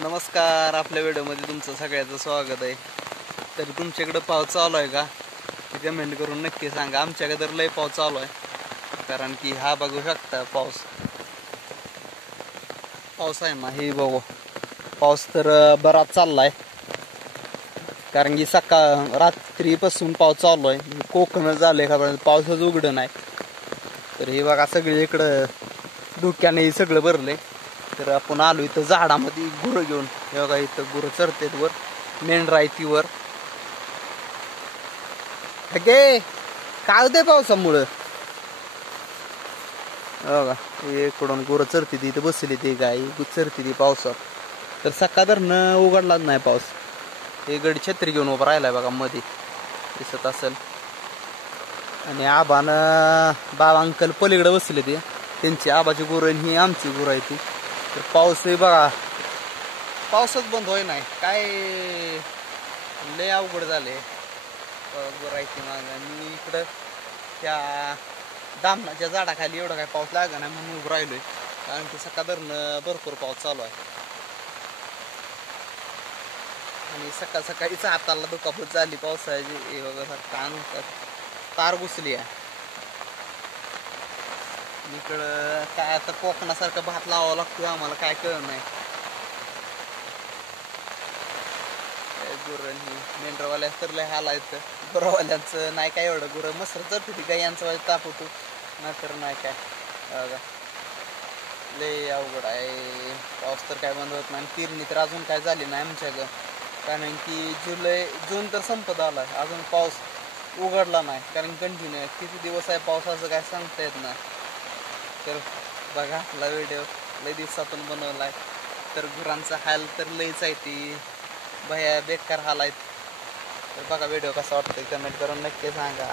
नमस्कार, आपल्या व्हिडिओमध्ये तुमचं सगळ्याचं स्वागत आहे. तर तुमच्याकडे पाऊस चालू आहे का ते कमेंट करून नक्की सांगा. आमच्याकडे तर लय पाऊस चालू आहे, कारण की हा बघू शकता पाऊस आहे ना. हे बघू, पाऊस तर बराच चाललाय, कारण की रात्रीपासून पाऊस चालू आहे. कोकण झालंय का पाऊसच उघडं नाही. तर हे बघा, सगळे इकडं धुक्याने हे सगळं भरलंय. तर आपण आलो इथं झाडामध्ये गुरं घेऊन. हे बघा, इथं गुरं चरतेत वर, मेंढरा आहे ती वर. काय होतंय पावसामुळं. बघा, इकडून गुरं चरते ती, इथं बसली ती गाय चरते ती पावसात. तर सकाळ धरणं उघडलाच नाही पाऊस. हे गडी छत्री घेऊन उभा राहिलाय बघा, मध्ये दिसत असेल. आणि आबानं बाबा अंकल पलीकडे बसले ते, त्यांची आबाची गुरं ही आमची गुरं आहे ती. तर पाऊसही बघा, पाऊसच बंद होय नाही. काय लय अवघड झाले गुरायची माग. मी इकडं त्या दामनाच्या झाडाखाली एवढा काय पाऊस लागा नाही म्हणून उभं राहिलोय, कारण की सकाळ धरणं भरपूर पाऊस चालू आहे. आणि सकाळ सकाळीच हाताला दुखापत झाली पावसाची. हे बघा, तार घुसली आहे. इकडं काय आता कोकणासारखं भात लावावं लागतोय आम्हाला, काय कळत नाही. गुरं ही मेंढरवाल्या तर लय हाल आहेत. गुरवाल्यांचं नाही काय एवढं, गुरं मसर चरते ती गायांचं वाईट ताप होतो, नाहीतर नाही काय. बघा, लय अवघड आहे. पाऊस तर काय बंद होत नाही. पेरणी तर अजून काय झाली नाही आमच्याकडं, कारण की जून तर संपत आलाय, अजून पाऊस उघडला नाही. कारण कंटिन्यू किती दिवस आहे पावसाचं काय सांगता येत नाही. तर बघा, आपला व्हिडिओ लय दिवसातून बनवलाय. तर गुरांचा हाल तर लयच आहे, ती भया बेकार हाल आहेत. तर बघा व्हिडिओ कसा वाटतोय कमेंट करून नक्की सांगा.